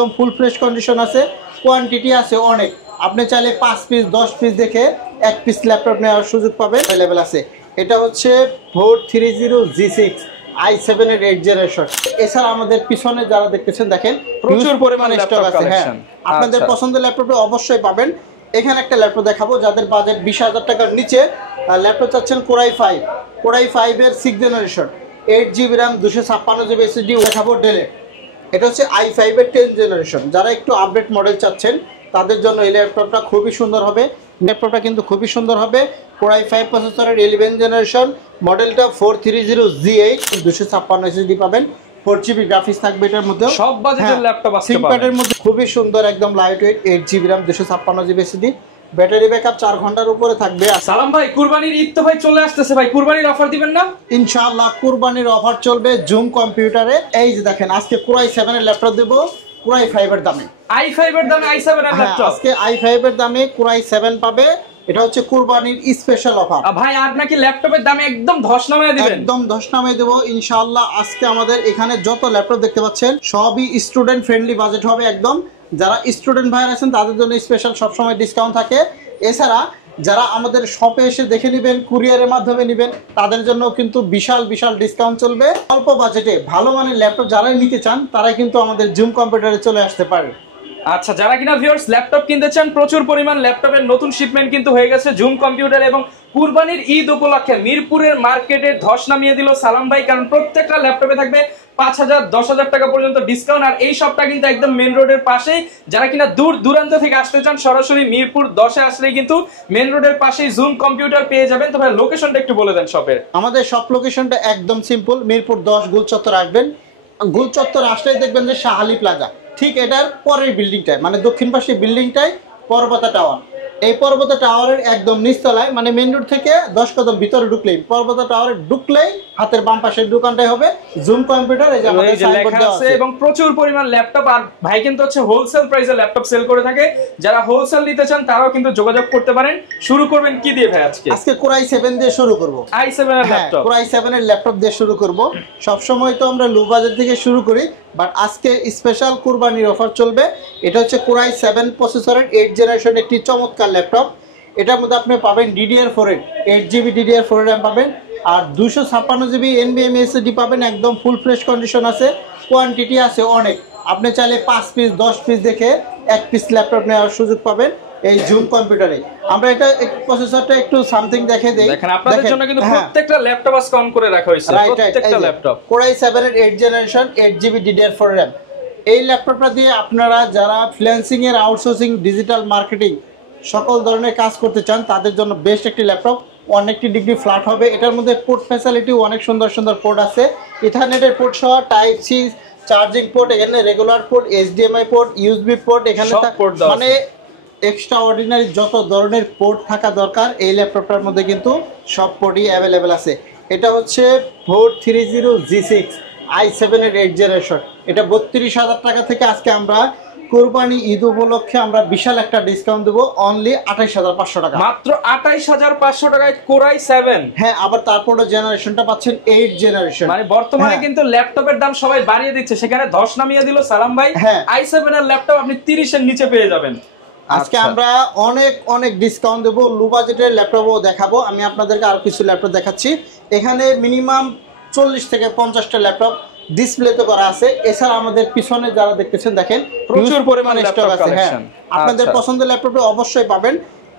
একদম full fresh condition আছে, quantity আছে অনেক। আপনি চাইলে 5 পিস 10 পিস দেখে 1 পিস ল্যাপটপ নেওয়ার সুযোগ পাবেন, अवेलेबल আছে। এটা হচ্ছে 430G6 i7 এর 8 জেনারেশন। এছাড়া আমাদের পিছনে যারা দেখতেছেন দেখেন প্রচুর পরিমাণে স্টক আছে। হ্যাঁ, আপনাদের পছন্দের ল্যাপটপে অবশ্যই পাবেন। এখানে একটা ল্যাপটপ দেখাবো যাদের বাজেট 20,000 টাকার নিচে, ল্যাপটপ চাচ্ছেন Core i5 এর 6 generation, 8GB RAM 256GB SSD দেখাবো ডেলের। এটা হচ্ছে i5 এর 10 জেনারেশন। যারা একটু আপডেট মডেল চাচ্ছেন তাদের জন্য এই ল্যাপটপটা খুবই সুন্দর হবে। ল্যাপটপটা কিন্তু খুবই সুন্দর হবে। Core i5 প্রসেসরের 11 জেনারেশন, মডেলটা 430G8, 256 SSD পাবেন, 4GB গ্রাফিক্স থাকবে এটার মধ্যে। সব বাজেটের ল্যাপটপ আছে ThinkPad-এর মধ্যে খুবই সুন্দর, একদম light weight, 8GB RAM 256GB SSD, battery backup 4 ঘন্টার উপরে থাকবে। সালাম ভাই, কুরবানির ঈদ তো ভাই চলে আসতেছে ভাই, কুরবানির অফার দিবেন না? ইনশাআল্লাহ কুরবানির অফার চলবে জুম কম্পিউটারে। এই যে দেখেন আজকে Core i7 এর ল্যাপটপ দেব Core i5 এর দামে। i5 এর দামে i7 এর ল্যাপটপ আজকে i5 এর দামে Core i7 পাবে। এটা হচ্ছে কুরবানির স্পেশাল অফার। ভাই আর নাকি ল্যাপটপের দামে একদম ধস নামিয়ে দিবেন? একদম ধস নামিয়ে দেব ইনশাআল্লাহ। আজকে আমাদের এখানে যত ল্যাপটপ দেখতে পাচ্ছেন সবই স্টুডেন্ট ফ্রেন্ডলি বাজেট হবে একদম। যারা স্টুডেন্ট ভাইরা আছেন তাদের জন্য স্পেশাল সবসময় ডিসকাউন্ট থাকে। এছাড়া যারা আমাদের শপে এসে দেখে নেবেন, কুরিয়ারের মাধ্যমে নেবেন, তাদের জন্য কিন্তু বিশাল বিশাল ডিসকাউন্ট চলবে। অল্প বাজেটে ভালো মানের ল্যাপটপ যারাই নিতে চান তারাই কিন্তু আমাদের জুম কম্পিউটারে চলে আসতে পারে। আচ্ছা, যারা কিনা ভিউয়ার্স ল্যাপটপ কিনতে চান, প্রচুর পরিমাণ ল্যাপটপের নতুন শিপমেন্ট কিন্তু হয়ে গেছে জুম কম্পিউটার, এবং কুরবানির ঈদ উপলক্ষে মিরপুরের মার্কেটে ধস নামিয়ে দিল সালাম ভাই। কারণ প্রত্যেকটা ল্যাপটপে থাকবে 5,000 10,000 টাকা পর্যন্ত ডিসকাউন্ট। আর এই শপটা কিন্তু একদম মেন রোডের পাশেই। যারা কিনা দূর দূরান্ত থেকে আসতে চান সরাসরি মিরপুর 10-এ আসলেই কিন্তু মেন রোডের পাশেই জুম কম্পিউটার পেয়ে যাবেন। তো ভাই লোকেশনটা একটু বলে দেন শপের। আমাদের শপ লোকেশনটা একদম সিম্পল, মিরপুর 10 গুলচত্বর আসবেন। গুলচত্বর আসলেই দেখবেন যে শাহ আলী প্লাজা, ঠিক এটার পরের বিল্ডিংটায়, মানে দক্ষিণ পাশের বিল্ডিংটায় পর্বতা টাওয়ার। এই পর্বতা টাওয়ারের একদম নিচতলায়, মানে মেন রোড থেকে 10 কদম ভিতরে ঢুকলেই, পর্বতা টাওয়ারে ঢুকলেই হাতের বাম পাশের দোকানটাই হবে জুম কম্পিউটার। এই যে আমাদের সাইনবোর্ড দেওয়া আছে এবং প্রচুর পরিমাণ ল্যাপটপ। আর ভাই কিন্তু হচ্ছে হোলসেল প্রাইসে ল্যাপটপ সেল করে থাকে। যারা হোলসেল নিতে চান তারাও কিন্তু যোগাযোগ করতে পারেন। শুরু করবেন কি দিয়ে ভাই আজকে? আজকে Core i7 দিয়ে শুরু করব। i7 এর ল্যাপটপ, Core i7 এর ল্যাপটপ দিয়ে শুরু করব। সব সময় তো আমরা লো বাজেট থেকে শুরু করি, বাট আজকে স্পেশাল কুরবানির অফার চলবে। এটা হচ্ছে Core i7 প্রসেসরের 8 জেনারেশন একটি চমৎকার ল্যাপটপ। এটার মধ্যে আপনি পাবেন DDR4 এর 8GB DDR4 RAM পাবেন, আর 256GB NVMe SSD পাবেন। একদম ফুল ফ্রেশ কন্ডিশন আছে, কোয়ান্টিটি আছে অনেক। আপনি চাইলে 5 পিস 10 পিস দেখে 1 পিস ল্যাপটপ নেওয়ার সুযোগ পাবেন এই জুম কম্পিউটারে। আমরা এটা প্রসেসরটা একটু সামথিং দেখে দেই। দেখেন আপনাদের জন্য কিন্তু প্রত্যেকটা ল্যাপটপ আজ কম করে রাখা হয়েছে, প্রত্যেকটা ল্যাপটপ। Core i7 এর 8 জেনারেশন 8GB DDR4 RAM। এই ল্যাপটপটা দিয়ে আপনারা যারা ফ্রিল্যান্সিং এর, আউটসোর্সিং, ডিজিটাল মার্কেটিং সকল ধরনের কাজ করতে চান তাদের জন্য বেস্ট একটি ল্যাপটপ। অনেকটি ডিগ্রি ফ্ল্যাট হবে। এটার মধ্যে পোর্ট ফ্যাসিলিটি অনেক সুন্দর সুন্দর পোর্ট আছে, ইথারনেটের পোর্ট সহ, টাইপ সি চার্জিং পোর্ট, এখানে regular port, HDMI port, USB port, এখানে মানে এক্সট্রা অর্ডিনারি যত ধরনের পোর্ট থাকা দরকার এই ল্যাপটপটার মধ্যে কিন্তু সব পোর্টই অ্যাভেলেবেল আছে। এটা হচ্ছে 430G6 i7 এর 8 জেনারেশন। এটা 32,000 টাকা থেকে আজকে আমরা কুরবানি ঈদ উপলক্ষে আমরা বিশাল একটা ডিসকাউন্ট দেবো, অনলি 28,500 টাকা। মাত্র 28,500 টাকায় Core i7। হ্যাঁ, আবার তারপরে জেনারেশনটা পাচ্ছেন 8 জেনারেশন। মানে বর্তমানে কিন্তু ল্যাপটপের দাম সবাই বাড়িয়ে দিচ্ছে, সেখানে ধস নামিয়ে দিল সালাম ভাই। i7 এর ল্যাপটপ আপনি 30 এর নিচে পেয়ে যাবেন। আজকে আমরা অনেক অনেক ডিসকাউন্ট দেবো, লো বাজেটের ল্যাপটপও দেখাবো। আমি আপনাদেরকে আরো কিছু ল্যাপটপ দেখাচ্ছি। এখানে মিনিমাম 40 থেকে 50টা ল্যাপটপ ডিসপ্লেতে করা আছে। এছাড়া আমাদের পিছনে যারা দেখতেছেন দেখেন প্রচুর পরিমাণে স্টক আছে। হ্যাঁ, আপনাদের পছন্দের ল্যাপটপে অবশ্যই পাবেন।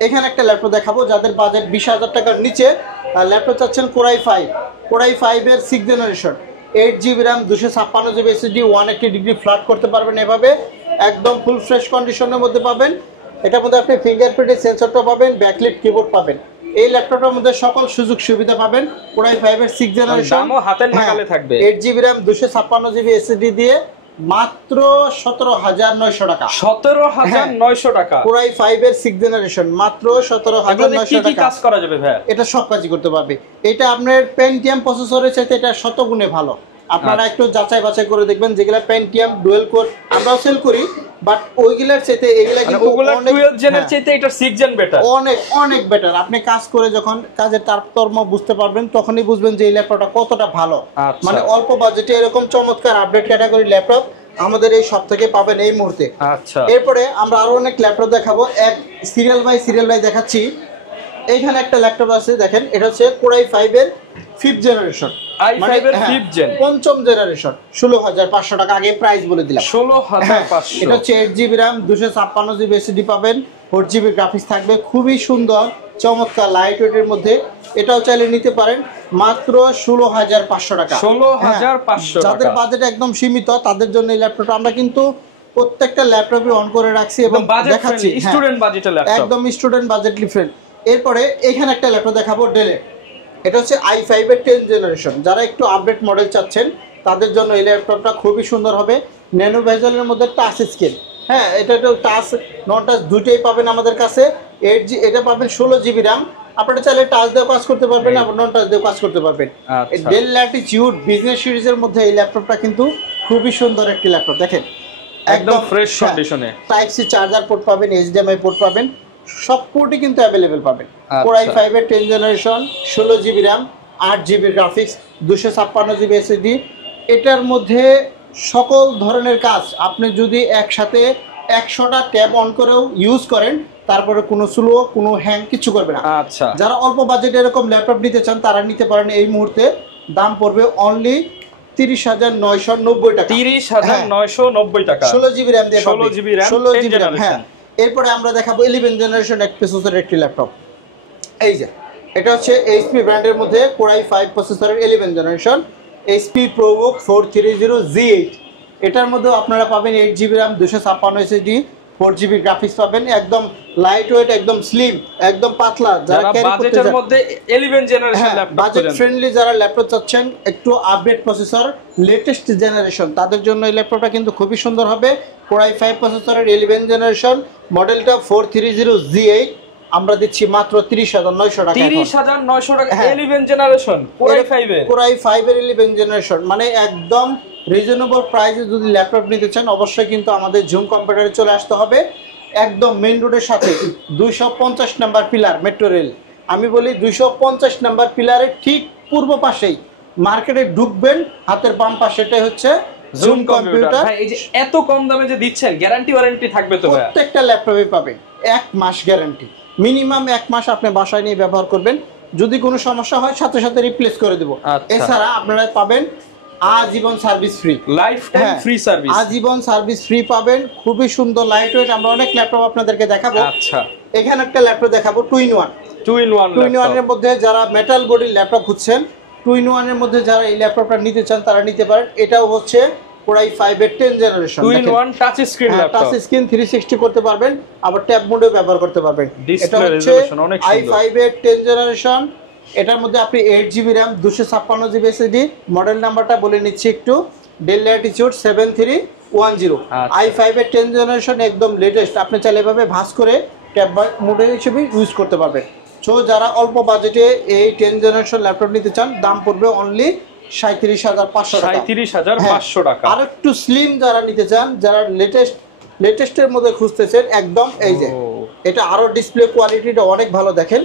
এখানে একটা ল্যাপটপ দেখাবো যাদের বাজেট 20,000 টাকার নিচে, ল্যাপটপ চাচ্ছেন Core i5 এর 6 generation, 8GB RAM 256GB SSD, 180 degree flat করতে পারবেন এভাবে। একদম ফুল ফ্রেশ কন্ডিশনের মধ্যে পাবেন। এটার মধ্যে আপনি ফিঙ্গারপ্রিন্টের সেন্সরটা পাবেন, ব্যাকলিট কিবোর্ড পাবেন। এই ল্যাপটপটার মধ্যে সকল সুযোগ সুবিধা পাবেন। Core i5 এর 6 জেনারেশন, দামও হাতের নাগালে থাকবে। 8GB RAM 256GB SSD দিয়ে মাত্র 17,900 টাকা। 17,900 টাকা। Core i5 এর 6 জেনারেশন মাত্র 17,900 টাকা। কি কাজ করা যাবে ভাই? এটা সব কাজই করতে পারবে। এটা আপনার পেন্টিয়াম প্রসেসরের চাইতে এটা শতগুণে ভালো। আপনারা একটু যাচাই বাছাই করে দেখবেন, যেগুলা পেন্টিয়াম ডুয়েল কোর আমরাও সেল করি, বাট ওইগুলার চাইতে এগুলা কিন্তু অনেক 12 জেনের চাইতে এটা 6 জেন বেটার, অনেক অনেক বেটার। আপনি কাজ করে যখন কাজের তারতম্য বুঝতে পারবেন তখনই বুঝবেন যে এই ল্যাপটপটা কতটা ভালো। মানে অল্প বাজেটে এরকম চমৎকার আপডেট ক্যাটাগরি ল্যাপটপ আমাদের এই সব থেকে পাবেন এই মুহূর্তে। আচ্ছা, এরপরে আমরা আরো অনেক ল্যাপটপ দেখাবো, এক সিরিয়াল বাই দেখাচ্ছি। এইখানে একটা ল্যাপটপ আছে দেখেন, এটা হচ্ছে কোরাই 5 এর 5th জেনারেশন, i5 এর 5th জেন, পঞ্চম জেনারেশন, 16,500 টাকা আগে প্রাইস বলে দিলাম। 16,500। এটা হচ্ছে 8GB RAM, 256GB SSD পাবেন, 4GB গ্রাফিক্স থাকবে, খুবই সুন্দর চমৎকার লাইট ওয়েটের মধ্যে। এটাও চাইলে নিতে পারেন মাত্র 16,500 টাকা। 16,500 টাকা। যাদের বাজেট একদম সীমিত তাদের জন্য এই ল্যাপটপটা আমরা কিন্তু প্রত্যেকটা ল্যাপটপে অন করে রাখছি এবং দেখাচ্ছি স্টুডেন্ট বাজেটের ল্যাপটপ, একদম স্টুডেন্ট বাজেট ফ্রেন্ড। এরপরে এখানে একটা ল্যাপটপ দেখাবো ডেলের, এটা হচ্ছে i5 এর 10th জেনারেশন। যারা একটু আপডেট মডেল চাচ্ছেন তাদের জন্য এই ল্যাপটপটা খুবই সুন্দর হবে। ন্যানো ভেজেলের মধ্যে টাচ স্ক্রিন, হ্যাঁ এটা টাচ নন টাচ দুইটাই পাবেন আমাদের কাছে। এটা পাবেন 16GB RAM, আপনারা চাইলে টাচ দিয়ে কাজ করতে পারবেন, আবার নন টাচ দিয়ে কাজ করতে পারবেন। ডেল ল্যাটিটিউড বিজনেস সিরিজের মধ্যে এই ল্যাপটপটা কিন্তু খুবই সুন্দর একটি ল্যাপটপ, দেখেন একদম ফ্রেশ কন্ডিশনে। টাইপ সি চার্জার পোর্ট পাবেন, HDMI পোর্ট পাবেন, সব পোর্টই কিন্তু অ্যাভেলেবেল পাবেন। কোরাই 5 এর 10th generation, 16GB RAM, 8GB graphics, 256GB SSD। এটার মধ্যে সকল ধরনের কাজ আপনি যদি একসাথে 100টা ট্যাব অন করেও ইউজ করেন তারপরে কোনো স্লো কোনো হ্যাং কিছু করবে না। আচ্ছা, যারা অল্প বাজেটে এরকম ল্যাপটপ নিতে চান তারা নিতে পারেন। এই মুহূর্তে দাম পড়বে অনলি 30,990 টাকা। 30,990 টাকা, 16GB RAM দিয়ে 16GB RAM, 16GB RAM। হ্যাঁ, এরপরে আমরা দেখাবো 11th জেনারেশন এক প্রসেসরের একটি ল্যাপটপ। এই যে এটা হচ্ছে HP ব্র্যান্ডের মধ্যে কোরাই 5 প্রসেসরের 11th generation, HP ProBook 430Z8। এটার মধ্যে আপনারা পাবেন 8GB RAM, 256 SSD, 4GB graphics পাবেন, একদম লাইট ওয়েট, একদম স্লিম, একদম পাতলা। যারা বাজেটের মধ্যে 11th generation laptop, budget friendly যারা ল্যাপটপ চাচ্ছেন একটু আপডেট প্রসেসর লেটেস্ট জেনারেশন তাদের জন্য এই ল্যাপটপটা কিন্তু খুবই সুন্দর হবে। কোরাই 5 প্রসেসরের 11th জেনারেশন, মডেলটা 430Z8, আমরা দিচ্ছি মাত্র 30,900 টাকা। 30,900 টাকা 11th জেনারেশন কোরাই 5 এর, কোরাই 5 এর 11th জেনারেশন, মানে একদম রিজনেবল প্রাইসে যদি ল্যাপটপ নিতে চান অবশ্যই কিন্তু আমাদের জুম কম্পিউটারে চলে আসতে হবে। একদম মেইন রোডের সাথে 250 নাম্বার পিলার মেট্রো রেল, আমি বলি 250 নাম্বার পিলারের ঠিক পূর্ব পাশেই মার্কেটে ঢুকবেন, হাতের বাম পাশে এটাই হচ্ছে জুম কম্পিউটার। ভাই এই যে এত কম দামে যে দিচ্ছেন, গ্যারান্টি ওয়ারেন্টি থাকবে তো? প্রত্যেকটা ল্যাপটপে পাবেন 1 মাস গ্যারান্টি, মিনিমাম 1 মাস আপনি বাসায় নিয়ে ব্যবহার করবেন, যদি কোনো সমস্যা হয় সাথে সাথে রিপ্লেস করে দেব। এছাড়া আপনারা পাবেন আজীবন service free, life time free service, আজীবন সার্ভিস ফ্রি পাবেন। খুবই সুন্দর লাইট ওয়েট, আমরা অনেক ল্যাপটপ আপনাদেরকে দেখাবো। আচ্ছা, এখানে একটা ল্যাপটপ দেখাবো 2-in-1। 2-in-1 এর মধ্যে যারা মেটাল বডির ল্যাপটপ খুঁজছেন, 2-in-1 এর মধ্যে যারা এই ল্যাপটপটা নিতে চান তারা নিতে পারেন। এটাও হচ্ছে কোরাই 5 এর 10th generation, 2-in-1 touch screen laptop, touch screen 360 করতে পারবেন, আবার ট্যাব মোডেও ব্যবহার করতে পারবেন। এটা হচ্ছে i5 এর 10th জেনারেশন, এটার মধ্যে আপনি 8GB RAM, 256GB SSD, model নাম্বারটা বলে নিচ্ছি একটু, ডেল ল্যাটিটিউড 7310। i5 এর 10th জেনারেশন একদম লেটেস্ট, আপনি চাইলে এভাবে ভাঁজ করে ট্যাব মোডের হিসেবে ইউজ করতে পারবেন। সো যারা অল্প বাজেটে এই 10th জেনারেশন ল্যাপটপ নিতে চান দাম পড়বে অনলি 37,500 টাকা। 37,500 টাকা। আর একটু স্লিম যারা নিতে চান, যারা লেটেস্টের মধ্যে খুঁজতেছেন, একদম এই যে এটা আরো ডিসপ্লে কোয়ালিটিটা অনেক ভালো, দেখেন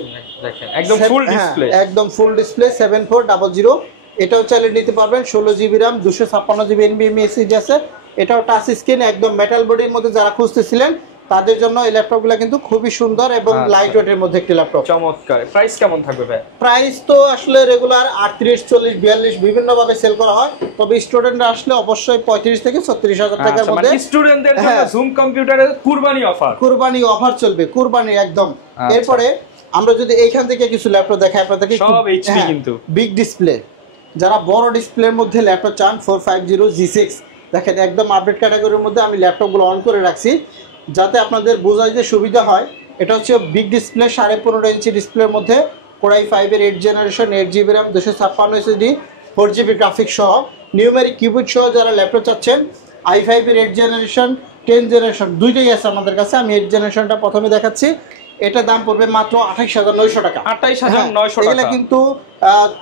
একদম ফুল ডিসপ্লে, একদম ফুল ডিসপ্লে 7400। এটাও চাইলে নিতে পারবেন, 16GB RAM, 256GB NVMe SSD আছে, এটাও টাচ স্ক্রিন, একদম মেটাল বডির মধ্যে যারা খুঁজতেছিলেন তাদের জন্য এই ল্যাপটপগুলো কিন্তু খুবই সুন্দর এবং লাইট ওয়েটের মধ্যে একটি ল্যাপটপ। চমৎকার। প্রাইস কেমন থাকবে ভাই? প্রাইস তো আসলে রেগুলার 38, 40, 42 বিভিন্ন ভাবে সেল করা হয়, তবে স্টুডেন্টরা আসলে অবশ্যই 35 থেকে 36,000 টাকার মধ্যে। মানে স্টুডেন্টদের জন্য জুম কম্পিউটারের কুরবানি অফার চলবে, কুরবানি একদম। এরপরে আমরা যদি এইখান থেকে কিছু ল্যাপটপ দেখাই আপনাদেরকে, সব এইচপি কিন্তু বিগ ডিসপ্লে, যারা বড় ডিসপ্লের মধ্যে ল্যাপটপ চান 450G6, দেখেন একদম আপডেট ক্যাটাগরির মধ্যে আমি ল্যাপটপগুলো অন করে রাখছি যাতে আপনাদের বোঝাইতে সুবিধা হয়। এটা হচ্ছে বিগ ডিসপ্লে 15.5 ইঞ্চি ডিসপ্লের মধ্যে কোরাই 5 এর 8th generation, 8GB RAM, 256 SSD, 4GB graphics সহ, নিউমেরিক কিবোর্ড সহ যারা ল্যাপটপ চাচ্ছেন, i5 এর 8th জেনারেশন, 10th জেনারেশন দুইটাই আছে আমাদের কাছে। আমি 8th জেনারেশনটা প্রথমে দেখাচ্ছি, এটা দাম পড়বে মাত্র 28,900 টাকা। 28,900 টাকা, এগুলা কিন্তু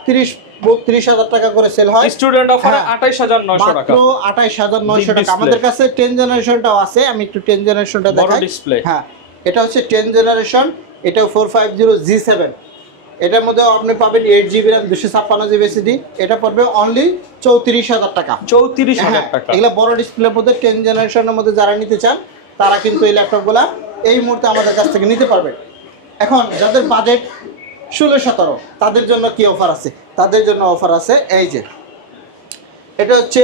30-32,000 টাকা করে সেল হয়। স্টুডেন্ট অফারে 28,900 টাকা, মাত্র 28,900 টাকা। আমাদের কাছে 10th জেনারেশনটাও আছে, আমি একটু 10th জেনারেশনটা দেখাই। ডিসপ্লে, হ্যাঁ এটা হচ্ছে 10th জেনারেশন, এটাও 450G7, এটার মধ্যে আপনি পাবেন 8GB RAM 256GB SSD, এটা পড়বে অনলি 34,000 টাকা। 34,000 টাকা। এগুলা বড় ডিসপ্লের মধ্যে 10 জেনারেশনের মধ্যে যারা নিতে চান তারা কিন্তু এই ল্যাপটপগুলা এই মুহূর্তে আমাদের কাছ থেকে নিতে পারবেন। এখন যাদের বাজেট 16-17 তাদের জন্য কি অফার আছে? তাদের জন্য অফার আছে এই যে এটা হচ্ছে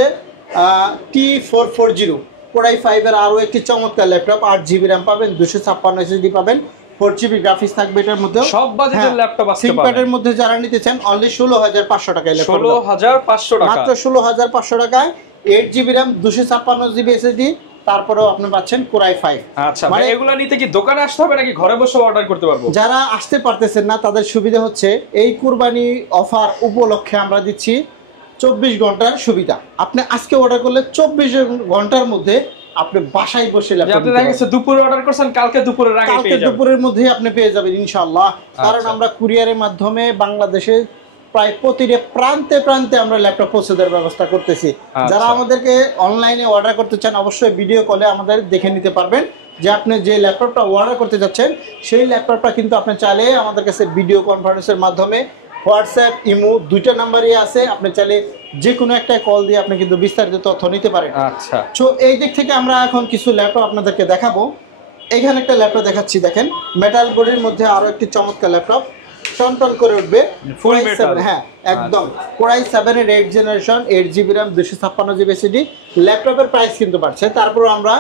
T440 Core i5 এর আরও একটি চমৎকার ল্যাপটপ। 8GB RAM পাবেন, 256 SSD পাবেন, 4GB গ্রাফিক্স থাকবে এটার মধ্যে। সব বাজেটের ল্যাপটপ আসতে পারে। ThinkPad এর মধ্যে যারা নিতে চান অনলি 16,500 টাকায় ল্যাপটপ। 16,500 টাকা, মাত্র 16,500 টাকায় 8GB RAM 256GB SSD, তারপরেও আপনি পাচ্ছেন Core i5। আচ্ছা, মানে এগুলা নিতে কি দোকানে আসতে হবে নাকি ঘরে বসে অর্ডার করতে পারবো? যারা আসতে পারতেছেন না তাদের সুবিধা হচ্ছে এই কুরবানি অফার উপলক্ষে আমরা দিচ্ছি 24 ঘন্টার সুবিধা। আপনি আজকে অর্ডার করলে 24 ঘন্টার মধ্যে আপনি বাসায় বসে ল্যাপটপ আপনি দেখেন দুপুরে অর্ডার করছেন, কালকে দুপুরের আগে পেয়ে যাবেন। দুপুরের মধ্যেই আপনি পেয়ে যাবেন ইনশাআল্লাহ। কারণ আমরা কুরিয়ারের মাধ্যমে বাংলাদেশে প্রায় প্রতিটা প্রান্তে প্রান্তে আমরা ল্যাপটপ পৌঁছে দেওয়ার ব্যবস্থা করতেছি। যারা আমাদেরকে অনলাইনে অর্ডার করতে চান অবশ্যই ভিডিও কলে আমাদের দেখে নিতে পারবেন যে আপনি যে ল্যাপটপটা অর্ডার করতে যাচ্ছেন সেই ল্যাপটপটা কিন্তু আপনি চাইলে আমাদের কাছে ভিডিও কনফারেন্সের মাধ্যমে হোয়াটসঅ্যাপ ইমো দুইটা নাম্বারই আছে, আপনি চাইলে যে কোনো একটা কল দিয়ে আপনি কিন্তু বিস্তারিত তথ্য নিতে পারেন। আচ্ছা, তো এই দিক থেকে আমরা এখন কিছু ল্যাপটপ আপনাদেরকে দেখাবো। এখানে একটা ল্যাপটপ দেখাচ্ছি, দেখেন মেটাল বডির মধ্যে আরো একটি চমৎকার ল্যাপটপ, টনটন করে উঠবে। ফুল মেটাল, হ্যাঁ একদম Core i7 এর 8 generation, 8GB RAM 256GB SSD। ল্যাপটপের প্রাইস কিন্তু বাড়ছে, তারপর আমরা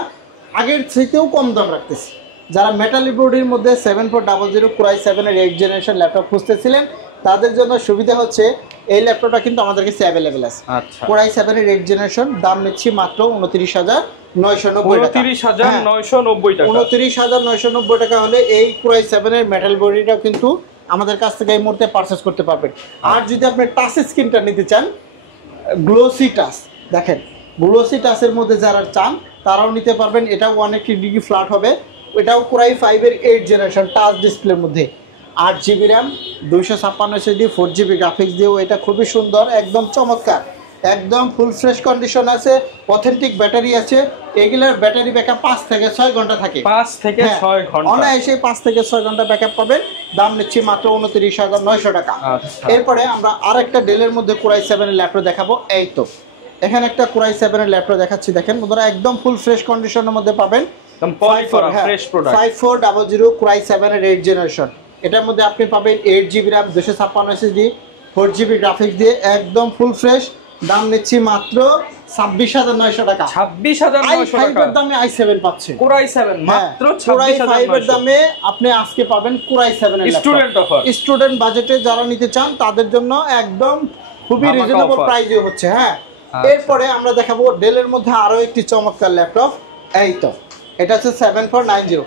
আগের থেকেও কম দাম রাখতেছি। যারা মেটাল বডির মধ্যে 7400 Core i7 এর 8 জেনারেশন ল্যাপটপ খুঁজতেছিলেন তাদের জন্য সুবিধা হচ্ছে এই ল্যাপটপটা কিন্তু আমাদের কাছে অ্যাভেলেবেল আছে। আচ্ছা, Core i7 এর 8 জেনারেশন দাম নিচ্ছি মাত্র 29,990 টাকা। 29,990 টাকা। 29,990 টাকা হলে এই Core i7 এর মেটাল বডিটাও কিন্তু আমাদের কাছ থেকে এই মুহূর্তে পারচেজ করতে পারবেন। আর যদি আপনি টাচ স্ক্রিনটা নিতে চান, গ্লোসি টাচ, দেখেন গ্লোসি টাচের মধ্যে যারা চান তারাও নিতে পারবেন। এটাও 180 ডিগ্রি ফ্ল্যাট হবে, এটাও Core i5 এর 8 জেনারেশন টাচ ডিসপ্লের মধ্যে, 8GB RAM 256 SSD 4GB graphics দিয়েও এটা খুবই সুন্দর, একদম চমৎকার, একদম ফুল ফ্রেশ কন্ডিশন আছে, অথেন্টিক ব্যাটারি আছে। এগুলার ব্যাটারি ব্যাকআপ 5 থেকে 6 ঘন্টা থাকে। 5 থেকে 6 ঘন্টা অনায়াসে 5 থেকে 6 ঘন্টা ব্যাকআপ পাবেন। দাম নিচ্ছি মাত্র 29,900 টাকা। এরপরে আমরা আরেকটা ডেলের মধ্যে Core i7 এর ল্যাপটপ দেখাবো। এই তো এখানে একটা Core i7 এর ল্যাপটপ দেখাচ্ছি, দেখেন বন্ধুরা একদম ফুল ফ্রেশ কন্ডিশনের মধ্যে পাবেন। 5400 Core i7 এর 8 জেনারেশন, এটার মধ্যে আপনি পাবেন 8GB RAM 256 SSD 4GB graphics দিয়ে একদম ফুল ফ্রেশ। দাম নিচ্ছি মাত্র 26,900 টাকা। 26,900 টাকা এর দামে i7 পাচ্ছেন। Core i7 মাত্র 26,900 এর দামে আপনি আজকে পাবেন Core i7 এর ল্যাপটপ। স্টুডেন্ট অফার, স্টুডেন্ট বাজেটে যারা নিতে চান তাদের জন্য একদম খুবই রিজনেবল প্রাইসে হচ্ছে। হ্যাঁ, এরপরে আমরা দেখাবো ডেলের মধ্যে আরো একটি চমৎকার ল্যাপটপ। এই তো এটা হচ্ছে 7490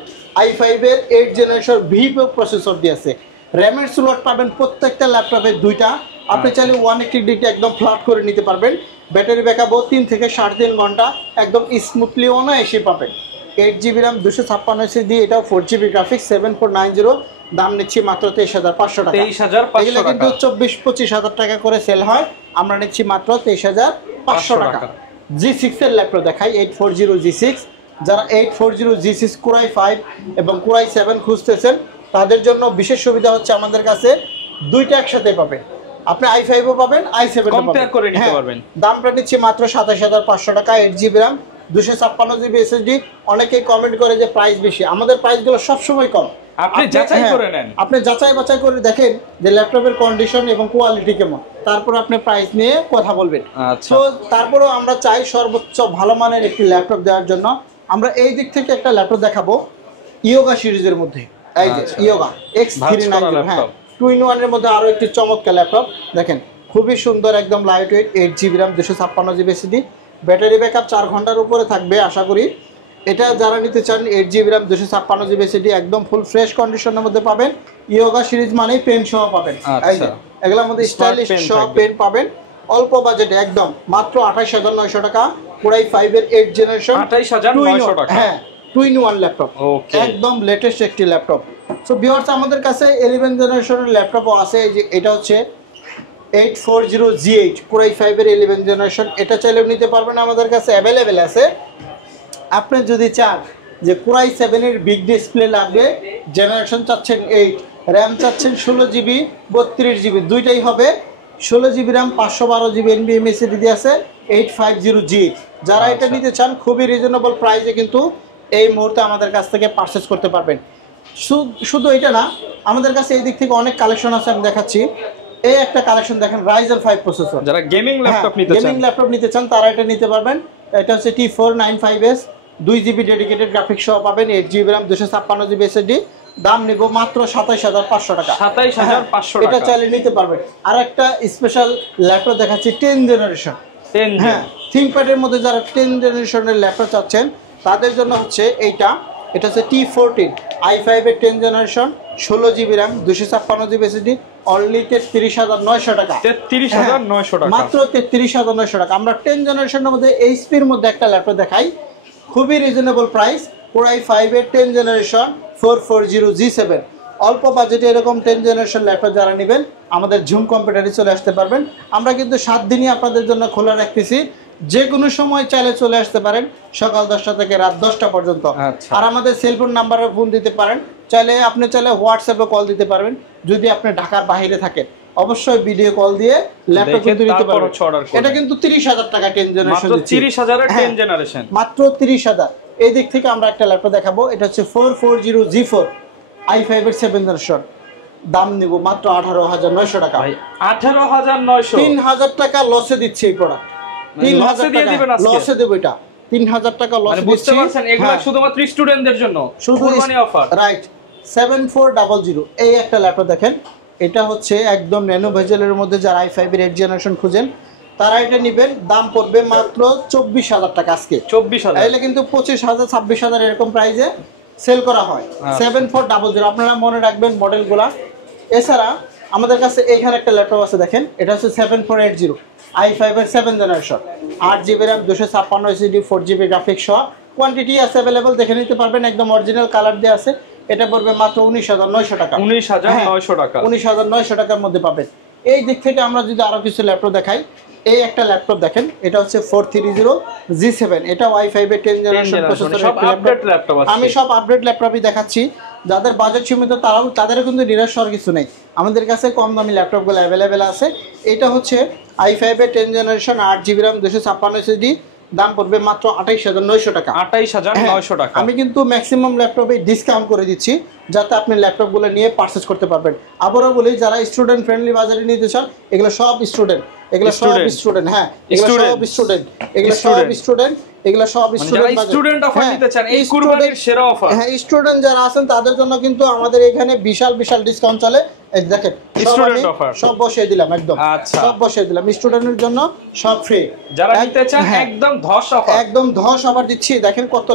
i5 এর 8 জেনারেশন ভিভো প্রসেসর দিয়েছে। র্যামের স্লট পাবেন প্রত্যেকটা ল্যাপটপে দুইটা, আপনি চাইলে 180 ডিগ্রি একদম ফ্ল্যাট করে নিতে পারবেন। ব্যাটারি ব্যাকআপও 3 থেকে 3.5 ঘন্টা একদম স্মুথলি অনায়াসে পাবেন। 8GB RAM 256 SSD, এটাও 4GB গ্রাফিক্স 7490, দাম নিচ্ছি মাত্র 23,500 টাকা। 23,500 টাকা কিন্তু 24-25,000 টাকা করে সেল হয়, আমরা নিচ্ছি মাত্র 23,500 টাকা। G6 এর ল্যাপটপ দেখাই, 840 G6। যারা 840 G6 Core i5 এবং Core i7 খুঁজতেছেন তাদের জন্য বিশেষ সুবিধা হচ্ছে আমাদের কাছে দুইটা একসাথে পাবেন। আপনি i5ও পাবেন, i7ও পাবেন, কম্পেয়ার করে নিতে পারবেন। দামটা নিচ্ছে মাত্র 27,500 টাকা। 8GB RAM 256GB SSD। অনেকেই কমেন্ট করে যে প্রাইস বেশি, আমাদের প্রাইসগুলো সবসময় কম। আপনি যাচাই করে নেন, আপনি যাচাই বাছাই করে দেখেন যে ল্যাপটপের কন্ডিশন এবং কোয়ালিটি কেমন, তারপর আপনি প্রাইস নিয়ে কথা বলবেন। তো তারপরেও আমরা চাই সর্বোচ্চ ভালো মানের একটি ল্যাপটপ দেওয়ার জন্য আমরা এই দিক থেকে একটা ল্যাপটপ দেখাবো ইয়োগা সিরিজের মধ্যে। এই যে ইয়োগা X390, হ্যাঁ 2-in-1 এর মধ্যে আরো একটি চমৎকার ল্যাপটপ দেখেন, খুবই সুন্দর, একদম light weight, 8GB RAM 256GB SSD, battery backup 4 ঘন্টার উপরে থাকবে আশা করি। এটা যারা নিতে চান 8GB RAM 256GB SSD একদম ফুল ফ্রেশ কন্ডিশনের মধ্যে পাবেন। ইয়োগা সিরিজ মানেই পেন সহ পাবেন। এই যে এগুলোর মধ্যে স্টাইলিশ সহ পেন পাবেন অল্প বাজেটে একদম মাত্র 28,900 টাকা। Core i5 এর 8 জেনারেশন 28,900 টাকা। হ্যাঁ 2-in-1 ল্যাপটপ, একদম লেটেস্ট একটি ল্যাপটপ। সো ভিউয়ার্স আমাদের কাছে 11 জেনারেশনের ল্যাপটপও আছে। এই যে এটা হচ্ছে 840 G8 Core i5 এর 11 জেনারেশন, এটা চাইলেও নিতে পারবেন, আমাদের কাছে অ্যাভেলেবেল আছে। আপনি যদি চান যে Core i7 এর বিগ ডিসপ্লে লাগবে, জেনারেশন চাচ্ছেন 8, র্যাম চাচ্ছেন 16GB 32GB দুইটাই হবে। 16GB RAM 512GB NVMe SSD আছে 850G। যারা এটা নিতে চান খুবই রিজনেবল প্রাইসে কিন্তু এই মুহূর্তে আমাদের কাছ থেকে পারচেস করতে পারবেন। শুধু এটা না, আমাদের কাছে এই দিক থেকে অনেক কালেকশন আছে, আমি দেখাচ্ছি। এই একটা কালেকশন দেখেন, Ryzen 5 প্রসেসর। যারা গেমিং ল্যাপটপ নিতে চান তারা এটা নিতে পারবেন। এটা হচ্ছে T495S 2GB ডেডিকেটেড গ্রাফিক্স সহ পাবেন, 8GB র্যাম 256GB SSD। দাম নিব মাত্র 27500 টাকা। 27500 টাকা। এটা চাইলে নিতে পারবেন। আর একটা স্পেশাল ল্যাপটপ দেখাচ্ছি 10 জেনারেশন। হ্যাঁ, থিংকপ্যাডের মধ্যে যারা 10 জেনারেশনের ল্যাপটপ চাচ্ছেন তাদের জন্য হচ্ছে এইটা। এটা হচ্ছে T14 i5 এর 10 generation, 16GB RAM 256GB SSD, only 33900 টাকা। 33900 টাকা, মাত্র 33900 টাকা। আমরা 10 জেনারেশনের মধ্যে এইচপির মধ্যে একটা ল্যাপটপ দেখাই, খুবই রিজনেবল প্রাইস। Core i5 এর 10 জেনারেশন 440G7। অল্প বাজেটে এরকম 10 জেনারেশন ল্যাপটপ যারা নেবেন আমাদের ঝুম কম্পিউটারে চলে আসতে পারবেন। আমরা কিন্তু 7 দিনই আপনাদের জন্য খোলা রাখতেছি, যে কোনো সময় চাইলে চলে আসতে পারেন, সকাল 10টা থেকে রাত 10টা পর্যন্ত। আর আমাদের সেলফোন নাম্বারে ফোন দিতে পারেন, চাইলে হোয়াটসঅ্যাপে কল দিতে পারবেন। যদি আপনি ঢাকার বাইরে থাকেন অবশ্যই ভিডিও কল দিয়ে ল্যাপটপ কিন্তু নিতে পারবেন। এটা কিন্তু 30000 টাকা 10 জেনারেশন, মাত্র 30000 এর 10 জেনারেশন, মাত্র 30000। এই দিক থেকে আমরা একটা ল্যাপটপ দেখাবো, এটা হচ্ছে 440G4 i5 এর 7 জেনারেশন। দাম নিব মাত্র 18900 টাকা। ভাই 18900, 3000 টাকা লসে দিচ্ছে এই প্রোডাক্ট। 3000 টাকা লসে দেব, এটা 3000 টাকা লসে দিচ্ছি। বুঝতে পারছেন, এগুলো শুধুমাত্র স্টুডেন্টদের জন্য কুরবানি অফার। রাইট, 7400। এই একটা ল্যাপটপ দেখেন, এটা হচ্ছে একদম ন্যানো ভেজেলের মধ্যে যারা i5 এর 8 জেনারেশন খুঁজেন তারা এটা নেবেন। দাম পড়বে মাত্র 24000 টাকা আজকে। 24000, এলে কিন্তু 25000 26000 এরকম প্রাইসে সেল করা হয়। 7400 আপনারা মনে রাখবেন মডেলগুলা। এছাড়া আমাদের কাছে এখানে একটা ল্যাপটপ আছে দেখেন, এটা হচ্ছে 7480 i5 এর 7 generation, 8GB RAM 256 SSD 4GB graphics সহ। কোয়ান্টিটি আছে अवेलेबल, দেখে নিতে পারবেন, একদম অরিজিনাল কালার দিয়ে আছে। এটা পড়বে মাত্র 19900 টাকা। 19900 টাকা, 19900 টাকার মধ্যে পাবেন। এই দিক থেকে আমরা যদি আরো কিছু ল্যাপটপ দেখাই, এই একটা ল্যাপটপ দেখেন, এটা হচ্ছে 430G7। এটা i5 এর 10 জেনারেশন প্রসেসরের ল্যাপটপ। আমি সব আপডেট ল্যাপটপই দেখাচ্ছি। যাদের বাজেট সীমিত তাদেরও কিন্তু নিরাশ হওয়ার কিছু নেই, আমাদের কাছে কম দামি ল্যাপটপগুলো অ্যাভেলেবেল আছে। এটা হচ্ছে i5 এর 10 জেনারেশন 8GB র্যাম 256 SSD। দাম পড়বে মাত্র 28900 টাকা। 28900 টাকা। আমি কিন্তু ম্যাক্সিমাম ল্যাপটপে ডিসকাউন্ট করে দিচ্ছি যাতে আপনি ল্যাপটপগুলো নিয়ে পারচেজ করতে পারবেন। আবারও বলি, যারা স্টুডেন্ট ফ্রেন্ডলি বাজারে নিতে চান, এগুলো সব স্টুডেন্ট, এগুলো সব স্টুডেন্ট। হ্যাঁ, এগুলো সব স্টুডেন্ট, এগুলো সব স্টুডেন্ট, এগুলো সব স্টুডেন্ট। স্টুডেন্ট অফার নিতে চান, এই কুরবানির সেরা অফার। হ্যাঁ, স্টুডেন্ট যারা আছেন তাদের জন্য কিন্তু আমাদের এখানে বিশাল বিশাল ডিসকাউন্ট চলে। এই দেখেন, স্টুডেন্ট অফার সব বসিয়ে দিলাম, একদম সব বসিয়ে দিলাম। স্টুডেন্টের জন্য সব ফ্রি, যারা নিতে চান একদম ধস অফার, একদম ধস অফার দিচ্ছি। দেখেন কত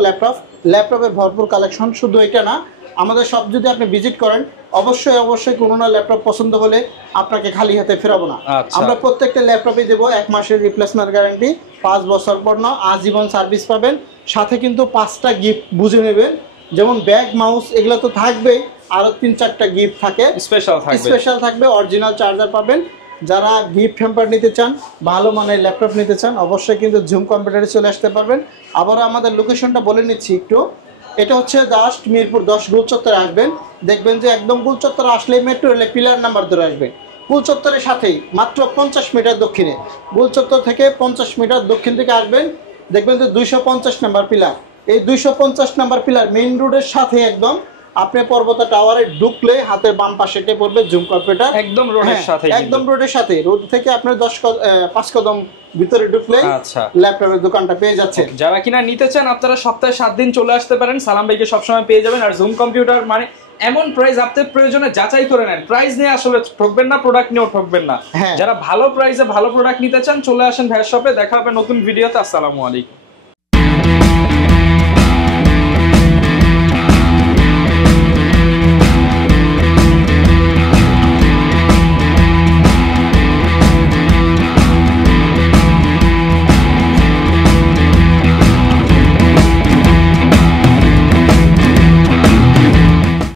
ল্যাপটপের ভরপুর কালেকশন। শুধু এটা না, আমাদের সব যদি আপনি ভিজিট করেন অবশ্যই কোনো না ল্যাপটপ পছন্দ হলে আপনাকে খালি হাতে ফেরাবো না। আমরা প্রত্যেকটা ল্যাপটপে দেবো 1 মাসের রিপ্লেসমেন্ট গ্যারান্টি, 5 বছর পর্যন্ত আজীবন সার্ভিস পাবেন। সাথে কিন্তু 5টা গিফট বুঝে নেবেন, যেমন ব্যাগ, মাউস এগুলো তো থাকবেই, আরো 3-4টা গিফট থাকে, স্পেশাল থাকবে। অরিজিনাল চার্জার পাবেন। যারা গিফট হ্যাম্পার নিতে চান, ভালো মানের ল্যাপটপ নিতে চান, অবশ্যই কিন্তু ঝুম কম্পিউটারে চলে আসতে পারবেন। আবার আমাদের লোকেশনটা বলে নিচ্ছি একটু। এটা হচ্ছে জাস্ট মিরপুর 10 গোল চত্বরে আসবেন, দেখবেন যে একদম গোল চত্বরে আসলেই মেট্রো রেলে পিলার নাম্বার ধরে আসবেন। গোল চত্বরের সাথেই মাত্র 50 মিটার দক্ষিণে, গোল চত্বর থেকে 50 মিটার দক্ষিণ থেকে আসবেন, দেখবেন যে 250 নাম্বার পিলার। এই 250 নাম্বার পিলার মেইন রোডের সাথে একদম আপনি পর্বত টাওয়ারে ঢুকলে হাতের বাম পাশেতে পড়বে ঝুম কম্পিউটার। একদম রোডের সাথে, একদম রোডের সাথে। রোড থেকে আপনার 5 কদম ভিতরে ঢুকলে ল্যাপটপের দোকানটা পেয়ে যাচ্ছে। যারা কিনা নিতে চান আপনারা সপ্তাহে 7 দিন চলে আসতে পারেন, সালাম ভাইকে সবসময় পেয়ে যাবেন। আর ঝুম কম্পিউটার মানে এমন প্রাইস, আপনার প্রয়োজনে যাচাই করে নেন। প্রাইস নিয়ে আসলে ঠকবেন না, প্রোডাক্ট নিয়েও ঠকবেন না। যারা ভালো প্রাইসে ভালো প্রোডাক্ট নিতে চান চলে আসেন ভাইয়ের শপে। দেখা হবে নতুন ভিডিওতে। আসসালামু আলাইকুম।